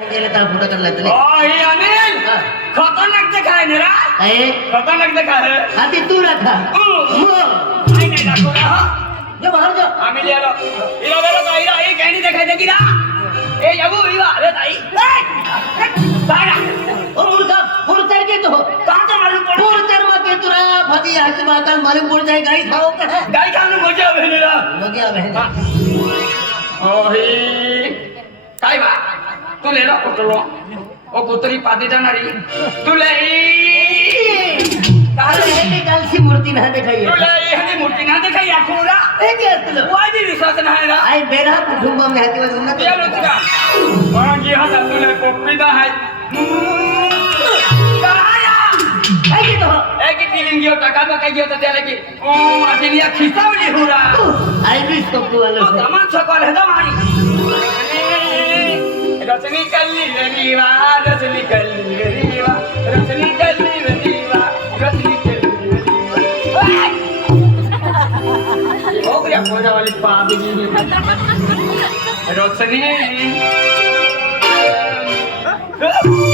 गेले तर फोटो काढला तुला ओय अनिल खतरनाक देखाय नेरा ए खतरनाक देखाय आधी तू रखा आई नाही दाखव ना जो बाहर जो आम्ही लिहिलो इला वेला ताईरा ए गॅणी देखाय दे किरा ए याबू इवा अरे ताई ताईरा ओ मुर्तर के तो कहां से मालूम पड़ मुर्तर मा के तुरा भाजी आज बात मालूम पड़ जाए गाई खाओ का गाय खाने मजा आवे नेरा मगिया बहन ओही काय बा तू ले लो कुटलो ओ कुतरी पादी जाणारी तू ले काल है की कालची मूर्ती ना देखाई तू ले हनी मूर्ती ना देखाई आखोरा ए के असलो वाजी विश्वास नाही ना आई बेरा कुटुंब में हाती वाजून ना या लोचका मागी हा तुले पोपीदा हाय काया काय की तो ए की फीलिंग घेऊ टाका ना काय घेऊ त्याला की ओ आदिनिया खिसावली हुरा आई भी तो वाला तो तमाम सकल है दमाई रसनी कल्ली रलीवा रसनी कल्ली रलीवा रसनी कल्ली रलीवा रसनी कल्ली रलीवा हो गया पूजा वाली पादी रसनी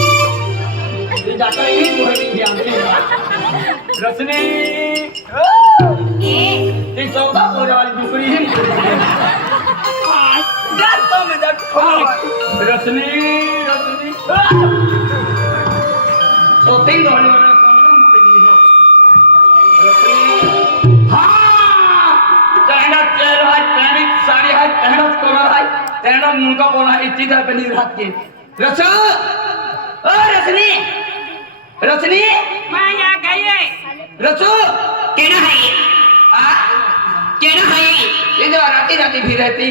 ये जाता ही कोई ध्यान नहीं रसनी ये सौदा पूजा वाली दुकड़ी है जातो में जातो रसनी रसनी तो तीन होने वाला कौन मुकली हो रसनी हाँ तेरा चेहरा है तेरी साड़ी है तेरा कलर है तेरा मुंह का बोला इतनी देर पहले रात के रसू ओ रसनी रसनी मैं यहाँ गई है रसू केना है आ केना है ये जो राती राती भी रहती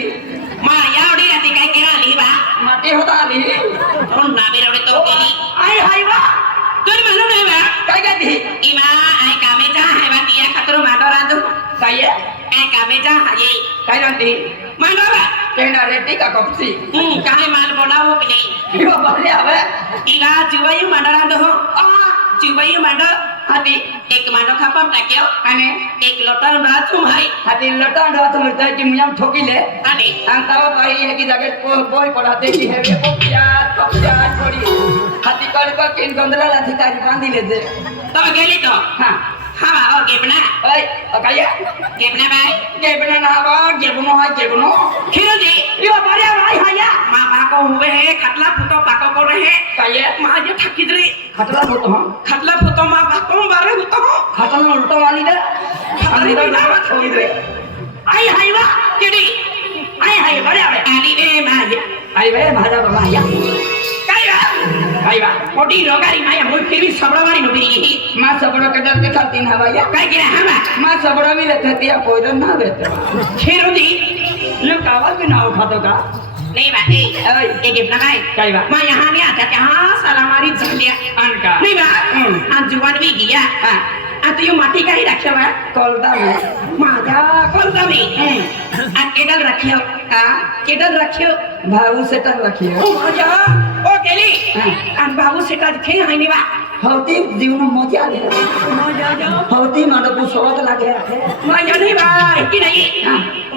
मैं यहाँ उड़ी रहती काय केना ली बा माटी होता ली कौन ना मेरे उड़े तो केली आई हाय बा तुम मालूम नहीं बा काय कहती इमा आई कामे जा है बा तिया खतरो माडो रांदू काय है आई कामे जा है काय जानती मानो बा कहना रेती का कपसी काहे माल बनाओ पले यो बाले आवे इला जुवायु माडो रांदू हो जुवायु माडो हाती एक माडो खापम टाक्यो अने एक लोटा रातुम है हाती लटा रात मिलता है कि मुझे ठोकी ले अने अंताव भाई है कि जाके बोई पढ़ाते की है वो प्यार छोड़ी हाथी कर किन गंदला अधिकारी बांधी ले दे तब गेली तो हां हाँ और गेबना ओए अकाया गेबना भाई गेबना ना बा गेबनो है गेबनो खिरो जी यो बड़े भाई हाया माँ बाप को हुए है खटला फुटो पाको को रहे काये माँ जो ठकी दरी खतरा होतो हां खटला फुटो माँ बाप को बारे होतो खतरा में उल्टा वाली दे खतरी बिना बात हो दे आई हाय वा केडी आई हाय बड़े आवे आली रे माँ या आई वे भाजा बाबा या काय बा मोटी रोगारी माया मुई फिर भी सबड़ा वाली नुबी मां सबड़ा के दर दिखाती ना भैया काय के हमा मां सबड़ा भी लेते दिया कोई दर ना देते खिरो जी ये कावल भी ना उठा तो का नहीं बा ए एक गेबना भाई काय बा मैं यहाँ नहीं आता क्या सलामारी जलिया अनका नहीं बा आज जुवान भी गया हां आ तो यो माटी का ही रखा बा कलदा में माजा कलदा में आ केडल रखियो केडल रखियो भाऊ से तर रखिए ओ माजा ओ केली अन बाबू से का खे है नहीं बा होती जीवन मजा ले माजा जा होती मानो को सोवत लागे रखे माजा नहीं बा की नहीं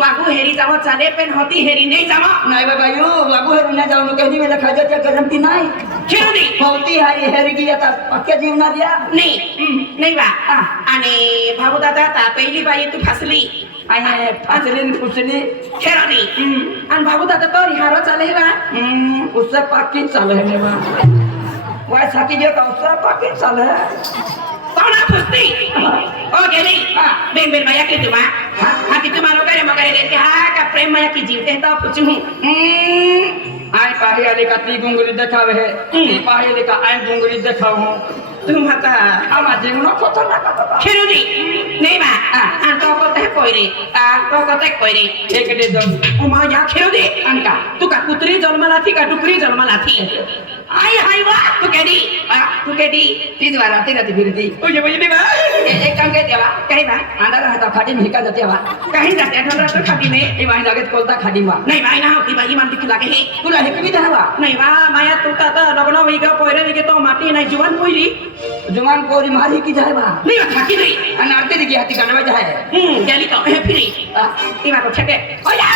वागू हेरी जावो चाले पेन होती हेरी नहीं जावो नहीं बाबा यू लागू है ना जाऊं कहनी में खा जाते करमती नहीं खिरो दी होती है हेर की या पक्के जीवन दिया नहीं बा आणि भाऊ दादा ता पहिली बाई तू फसली आये फासलिन फुसली खिरो दी आणि भाऊ दादा तो रिहारो चाले बा उससे पाकिन चाले है बा वाय साकी जे का उससे पाकिन चाले कौन फुसती ओ गेली बेन बेन माया की तुमा हा की तुम्हारो करे मगरे देते हा का प्रेम माया की जीवते तो पूछू आई पाही आले का ती गुंगरी देखावे है ती पाही आले का आई गुंगरी देखाव हूं तुम हता आमा जीवन खतरनाक का खिरो दी नहीं बा आ तो को ते कोई रे तो को ते कोई रे एक दे दो ओ मा या खिरो दी अनका तू का कुतरी जन्मला थी का टुकरी जन्मला थी आई हाय वा तू केडी तीज वाला तेरा ती फिरती ओए बोली बा एक काम के देवा कहीं बा अंडा रहता खाटी में हिका जाते वा कहीं जाते ठंडा तो खाती में ए वाही जागे कोलता खाटी मा नहीं भाई ना होती भाई मन दिख लागे है तुला हे कमी धरवा नहीं बा माया तू ता लग्न होई ग पोरे विगे तो माटी नहीं जुवान पोईली जुमान कोरी मारी की जाए बा नहीं खाती नहीं अनारते दी की हाथी गणवा जाए गेली तो हे फिरी इमा को छके ओया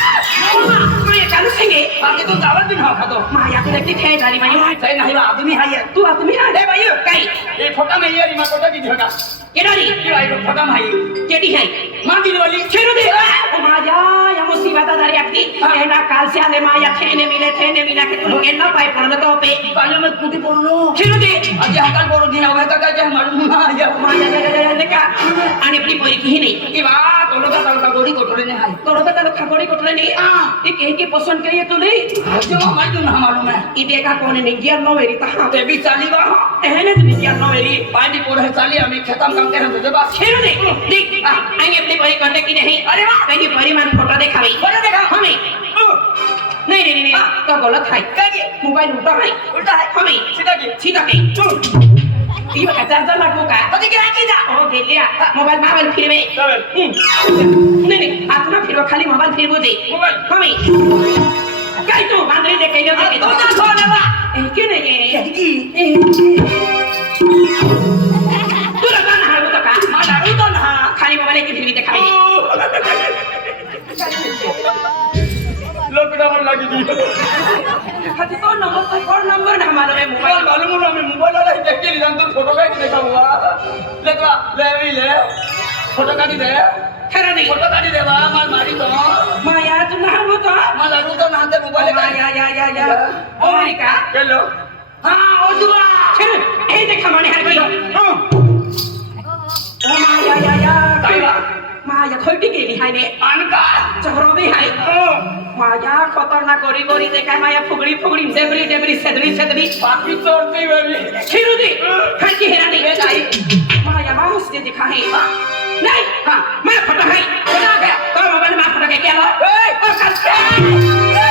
माया चालू सांगे बाकी तू चावल भी ना खातो माया तुला ती थे झाली माया सही नाही बा आदमी हाय आहे. तू आदमी ना ए भाई काय ये फोटा में ये रिमा फोटा की जगह केडारी ये भाई फोटा में हाय केडी है मां दिल वाली खेरू दे ओ माया या मुसीबत आधारी आपकी एना काल से आले माया थे ने मिला के तू लोग ना पाए पड़न तो पे काले में कुटी पडलो खेरू दे आज हकाल बोरो दिन हवे का काय मालूम ना या माया ने का आणि आपली पोरी की नाही की बा तो लोग का गोडी कोटले ने हाय तोड़ तो तलो खगोड़ी कोटले नहीं एक एक की पसंद करिए तू नहीं जो मालूम ना मालूम है ई देखा कौन नहीं गियर नो मेरी ता ते भी चाली बा एहने तो गियर नो मेरी पानी पोर है चाली हमें खेतम काम करे तो बस खेरू दे देख आएंगे अपनी पोरी कांटे की नहीं अरे वाह कहीं पोरी मान फोटो देखा भाई फोटो देखा हमें नहीं तो गलत है क्या मोबाइल उल्टा है हमें सीधा के इयो का चार्जर लागू का कधी क्या की जा ओ गेलिया मोबाइल फिरवे नहीं आत्मा फिरवा खाली मोबाइल फिरवो दे मोबाइल हमें काय तू बांधरी दे कइलो दे तो जा छोड़ बा के नहीं तू लगा ना हारू तो का मारू तो ना खाली मोबाइल की फिरवी दिखाई लॉकडाउन लगी दी हाथी तो नंबर ना हमारा में मोबाइल मालूम ना मैं मोबाइल वाला देख के लिया तो फोटो का देखा हुआ लेकरा ले फोटो का दे खरा नहीं फोटो का दे बा माल मारी तो माया तू ना हो तो माल रू तो ना दे मोबाइल का या ओ का हेलो हां ओ दुआ चल ए देखा माने हर कोई ओ माया काईवा माया खोटी गेली हाय ने अनका चहरो भी हाय माया खतरनाक करी देखा माया फुगड़ी डेबरी सदरी बाकी चोरती वेरी खिरू दे हाय की हेरा नहीं माया माउस दे दिखा है नहीं हां मैं फटा है बना गया तो मोबाइल में फटा के क्या लो ए ओ कर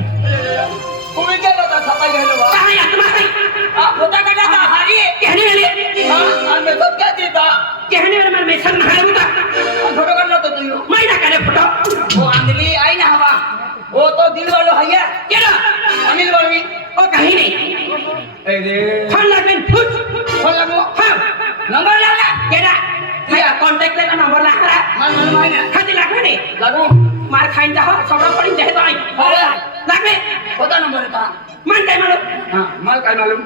तुम्ही केलं होता सकाळी गेलो बा काय आत्मा है फोटो काढला का हारी कहने वाले हां आणि मी तो क्या देता कहने वाले मैं मेसन ना है उता फोटो काढला तो तू मैं ना करे फोटो वो आंधली आई ना हवा वो तो दिल वालो है केला अनिल वर्मी ओ कहीं नहीं अरे फोन लागेन फुट फोन लागो हां नंबर लागला केला या कांटेक्ट ले नंबर लागला माल मालूम आहे ना खाती लागला नहीं लागो मार खाइन जा सगळं पडीन जाहे तो आई लागले होता नंबर होता मन काय मालूम हां माल काय मालूम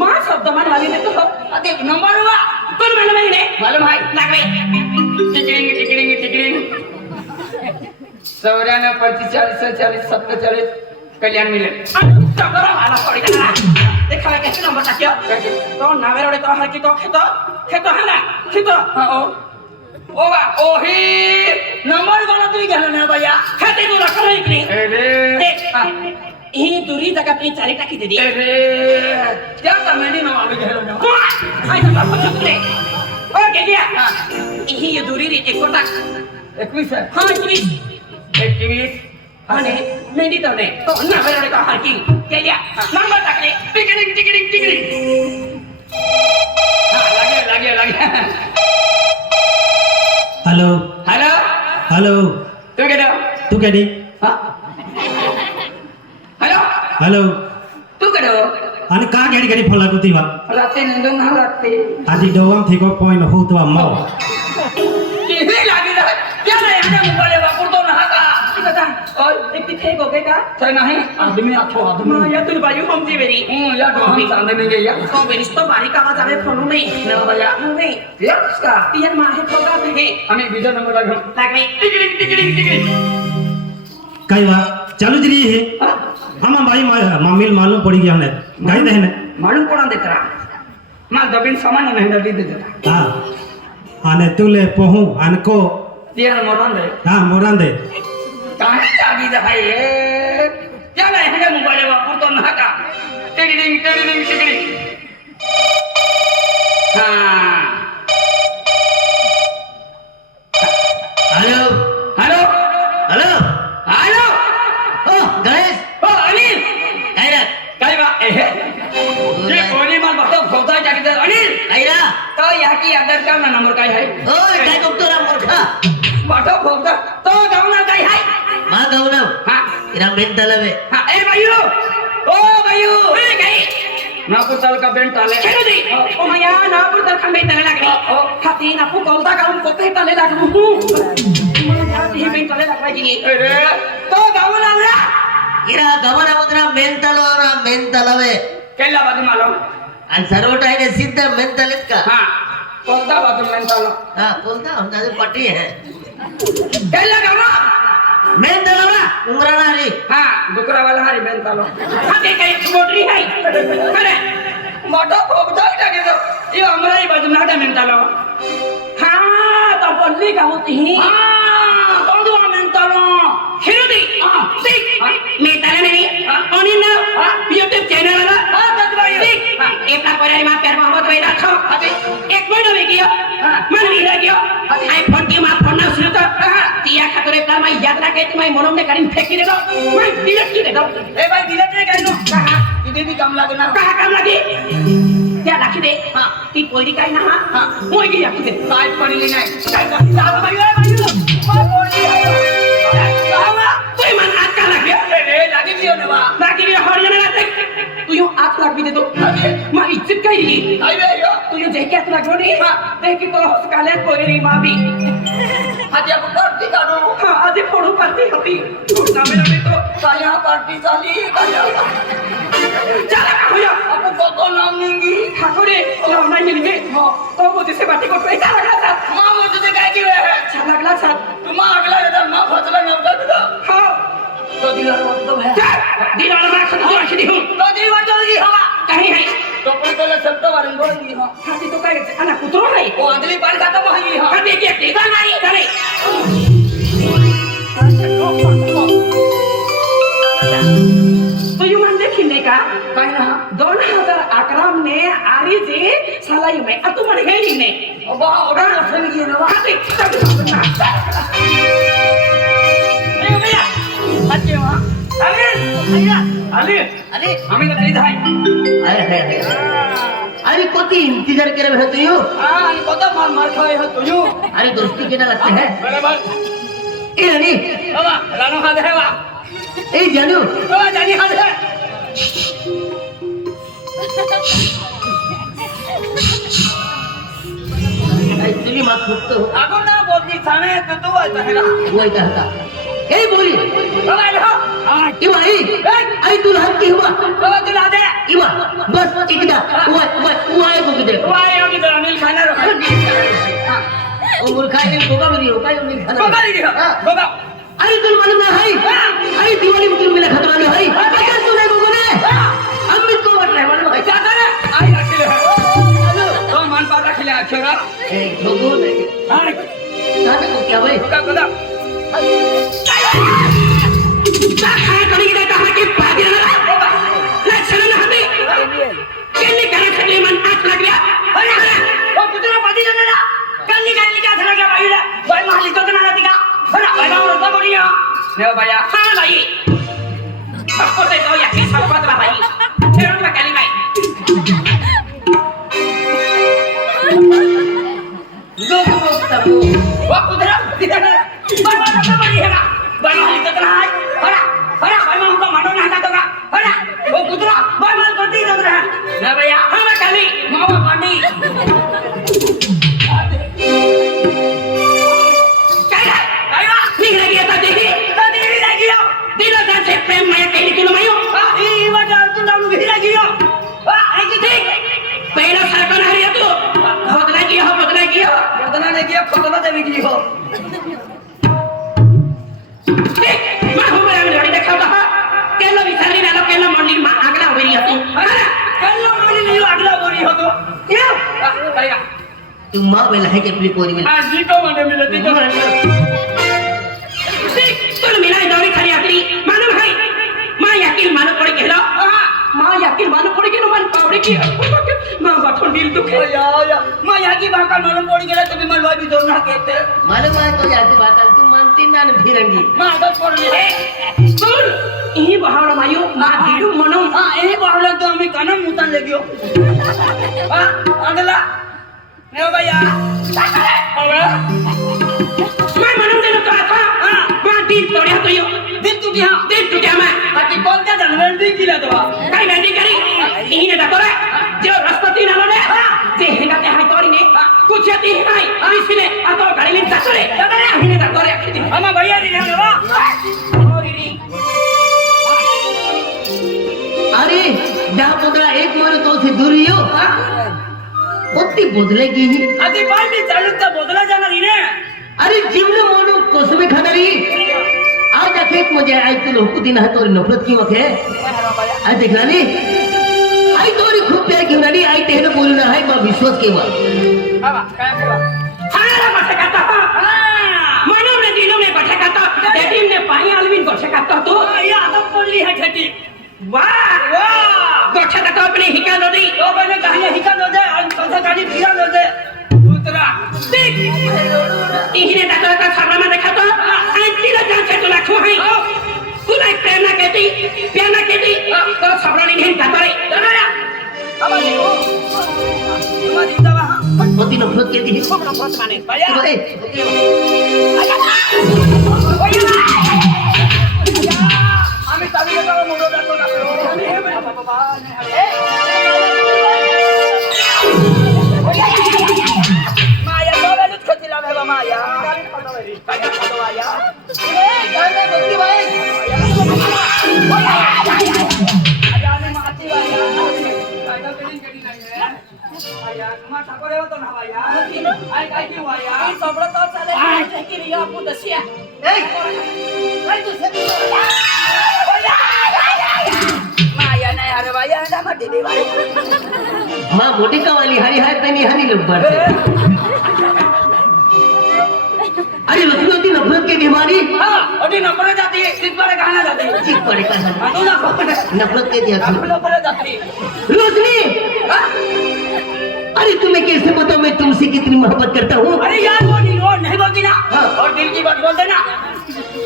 मा शब्द मान वाली ने तो अरे नंबर हुआ कोण मालूम आहे ने मालूम आहे लागले टिकरिंग 94 45 40 47 कल्याण मिले चक्कर आला पडी का देखा कैसे नंबर टाकियो तो नावेर रे तो हर की तो खेतो हला खेतो हां ओ बा ओही नंबर वाला तू गेला ना भैया खाते तू रखलो इकडे अरे देख ही दूरी जगह पे चारी टाकी दे दी अरे क्या कमेडी ना आवे गेलो ना आई तो बाप चुकले ओ गेलिया ही ये दूरी रे एक कोटा 21 है हां 21 21 आणि मेंदी तो ने तो नावेर रे तो हर की गेलिया नंबर टाकले टिकरिंग हां लगे हेलो हेलो हेलो तू केडो हां हेलो हेलो तू केडो आणि का घडी फोन लागती बा रात्री निंदून ना लागते आधी डोवाम थेको पॉइंट होतो मो किती लागेल क्या नाही आने मोबाईल वापरतो ना का दादा और एक पिथे गोगे का ते नाही आदमी आठो आदमी माया तुल बायू हमजी बेरी या डोहामी चांदे में गया तो बेरिस तो बारी का आवाज आवे फोन में ना भैया नहीं ये उसका पियन माहे ठोका भेगे आम्ही बीजा नंबर लागो लागले टिकरिंग काय बा चालू जरी हे आमा भाई मामिल मालूम पड़ी गया ने गाई दे ने मालूम कोणा देतरा मा दबिन सामान नाही दबी देता हां आने तुले पोहू अनको तियार मरण दे हां मोरान दे काय जागी जा भाई क्या नाही हे मोबाईल वापरतो ना का टिकरिंग हां हेलो हेलो हेलो हेलो ओ गणेश ओ अनिल काय रे काय बा ये कोणी माल बघतो फोटा जागी अनिल काय रे तो या की आधार कार्ड ना नंबर काय आहे ओ काय बघतो रे मूर्खा पाठव फोटा तो जाऊ ना काय आहे माझा गौरव हाँ इरा मेंटल है हाँ ए भाइयों ओ भाइयों ए गई ना को चल का बेंट आले खेलो दी ओ माया ना पर तर खंबे तले लग रही हाथी ना पु गोलदा का उनको ते तले लग रही माया ती बेंट तले लग रही अरे तो गावन आला इरा गौरव उधरा मेंटल है केला बाजू मालो आणि सर्व टाइम सिद्ध मेंटल का हां कोणता बाजू मेंटालो हाँ बोलता हम दादे पट्टी है केला गावा मेंटल ना उंगराना रे हां दुकरा वाला हरी मेंटालो हाथी कई मोटरी है अरे मोटो फोगदा टाके दो ये हमरा ही बाजू नाटा मेंटालो हाँ तो बोलली का होती है हां कोंदो मेंटालो खेलो दी देख मैं तले नहीं ओनी ना यूट्यूब चैनल वाला हां बस भाई देख एक ना पर मां प्यार मोहब्बत वे रखो एक महीना में किया मन नहीं रह गया आईफोन की मां फोन ना सुनो तो तिया खतरे प्लान में याद रखे तुम्हारे मनों में करीम फेंक दे दो मैं डिलीट की दे दो ए भाई डिलीट नहीं करनो कहा इदे भी काम लागे ना कहा काम लगी क्या रखी दे हां ती कोई काई ना हां मोई की रखी दे साइड पड़ी ले नहीं साइड भाई भाई कोई तू मन आज का लग गया ए लागी दियो ने बा बाकी भी हरियाणा ना देख तू यूं आंख लग भी दे दो मां इज्जत कही ली आई बे यो तू यूं देख के आंख लग नहीं देख के तो हॉस्पिटल कोई नहीं मां भी आज आप पार्टी करो हां आज फोड़ो करती होती तू ना मेरा तो साया पार्टी चाली काया चला होया आपको कतो नाम निंगी ठाकुरे नाम नहीं मिलेंगे तो मुझे से बातें को पैसा लगा था मां मुझे से काय की वे अच्छा लगला साथ तुम अगला इधर मां फसला नाम कर दो हां तो दिलार मत तो है दिलार मां खत जो रखी दी हूं तो दी वजह होगी हवा कहीं है तो कोई तो सब तो वाले बोलेंगी हां हाथी तो काय अना कुतरो है वो अगली बार खत्म होगी हां हाथी के टीका नहीं करे तो यू मन देखिने का काय ना 2011 में आरी जे सलाई में अतु मन हेली ने अब ऑर्डर रखने की ना हाथी ए भैया अच्छे वहां अरे भैया अली अरे हमें तो नहीं धाई अरे अरे कोती इंतजार करे रहे तू यो हां ये कतो मार मार खाए हो तो यू अरे दोस्ती के ना लगते हैं बराबर ए रानी बाबा रानो हाथ है वा ए जानू ओ जानी हाथ है आई तुली मात फुटतो आगो ना बोलती थाने तो तू आता है ना वो ही कहता ए बोली बाबा लो हां इवा आई तू हात की हुआ बाबा दिला दे इवा बस एकदा वो आए को किधर वो आए होगी तो अनिल खाना रखा ओ मूर्खा ने गोगा में दियो काय उन्हें खाना बाबा दी बाबा आई तुल मालूम ना है आई दिवाली में तुम मिला खतरा नहीं है अगर तू नहीं गोगो ने अमृत को बट रहे मालूम है क्या करे आई रखले है तो मन पर रखले अक्षरा ए गोगो ने हां साथ को क्या भाई गोगा गोगा क्या खाया करेगी देता है कि भाग रहा लक्षण ना हमें केली करे खली मन आंख लग गया अरे वो पुत्र पादी जने ना कल्ली कल्ली क्या थला गया भाई भाई मालिक तो ना दिखा अरे भाई बाबू तो बढ़िया ले भैया हाँ भाई सबको दे दो या किस सबको दे भाई फिर उनका कली भाई गोगो तबो वो पुत्र भाई बाबू तो बढ़िया है भाई मालिक तो ना है अरे भाई मामू को मानो ना तो का अरे वो पुत्र भाई माल करती तो रहा ले भैया हम कली मामा पानी प्रेम मैं कहीं किलो मैं हूं ई वजह तू नाम भी लगियो आई की देख पहला सरपंच हरिया तू बदला किया बदला ने किया खतरा देने की हो देख मैं हूं मेरा लड़ी देखा था केलो विचारी ना केलो मंडी में अगला हो रही तू अरे कल्लो मोली नहीं अगला बोरी हो तो क्या भैया तू मां बेला है के अपनी कोरी में आज जी को मने मिलती तो देख तू मिलाई दौड़ी खड़ी आखरी मालूम है मां यकीन मानो पड़ के लो मां यकीन मानो पड़ के नो मन पावड़ी की मां बठन दिल दुखे या मैं यहाँ की बात मालूम पड़ गया तो भी मलवा भी दो ना कहते मालूम है तो याद बात तू मानती ना फिरंगी मैं आदत पड़ गई सुन यही बहावड़ा मायो मां दीडू मनो हां यही बावला तो हमें कनम मुतन ले गयो हां अगला ने भैया मैं मनो देनो कहा था मां दिल तोड़िया तो यो दिल टूटिया दिल टूटिया मैं बाकी कौन क्या जनवेंडी की ले तो कई बेटी करी इन्हीं ने तोड़े जो राष्ट्रपति ना लोने जे हेंगा ते हाय तोड़ी ने कुछ यती हाय इसने अतो गाड़ी में तसरे इन्हीं ने तोड़े आखिरी हमारा भैया नहीं है ना अरे जहाँ बोधला एक महीने तो से दूर ही हो उतनी बोधलेगी ही आधी पार्टी चालू तो बोधला जाना नहीं ने अरे जीवन मोनो कोसमे खाना रही आज आखे मुझे आज तो लोग दिन है तोरी नफरत की वक्त है आज देखना नहीं आई तोरी खूब प्यार क्यों नहीं आई तेरे बोलना है मैं विश्वास के बाद बाबा क्या करेगा हारा बठकाता मनो में दिनों में बठकाता डेटिंग ने पानी आलमीन बठकाता तो ये आदम पड़ली है ठेठी वाह वाह बठकाता अपने हिका दो दी तो मैंने कहा हिका दो दे और कौन गाड़ी फिरा दो दे दूसरा देख इन्हीं ने तोड़े का सामना में देखा तो आंटी लोग जान से तो लाखों हैं तू ना प्रेम ना कहती प्यार ना कहती तो सामना नहीं कहता रे डरा अब देखो तुम्हारी दवा बहुत ही नफरत के दी बहुत माने भैया तो আমি তালি দেব মোড় দেখো না বাবা মায়া তবে দুধ খেছিলাম হে মায়া কাটা খাতো মায়া এই গানে বক্তি ভাই আমি মাতি ভাইয়া কাটা পেলিং কেডি নাই হে ভাইয়া তোমার ঠাকুরে তো না ভাইয়া আই কাই কি ভাইয়া এই সবড় তো চলে আই কি রিয়া আপু দসিয়া এই এই তুই সে माया नहीं अरे भाई अंडा मत दे भाई माँ मोटी का वाली हरी है तनी हरी लब्बर से अरे लक्ष्मी होती नफरत की बीमारी हां ओटी नंबर जाती है इस बार गाना जाती है चीख पड़े का तू ना कौन नफरत के दिया नंबर जाती रोशनी अरे तुम्हें कैसे बताऊं मैं तुमसे कितनी मोहब्बत करता हूँ अरे यार वो नहीं बोलती ना और दिल की बात बोलते ना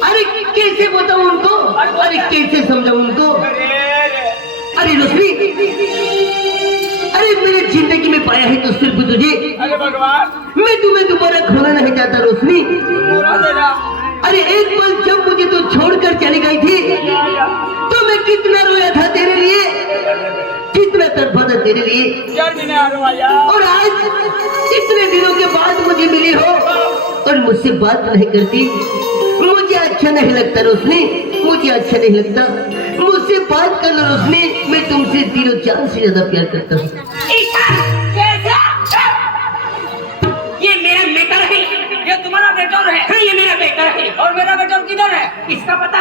अरे कैसे बताऊं उनको अरे कैसे समझाऊं उनको अरे रोशनी अरे मेरी जिंदगी में पाया है तो सिर्फ तुझे अरे भगवान मैं तुम्हें दोबारा खोना नहीं चाहता रोशनी पूरा देना अरे एक पल जब मुझे तो छोड़कर चली गई थी तो मैं कितना रोया था तेरे लिए कितना तड़पा था तेरे लिए यार मैंने आ रहा यार और आज इतने दिनों के बाद मुझे मिली हो और मुझसे बात नहीं करती मुझे अच्छा नहीं लगता रोशनी मुझे अच्छा नहीं लगता मुझसे बात करना रोशनी मैं तुमसे दिलो जान से ज्यादा प्यार करता हूँ ये मेरा बेटर है ये तुम्हारा बेटर है हाँ ये मेरा बेटर है और मेरा बेटर किधर है किसका पता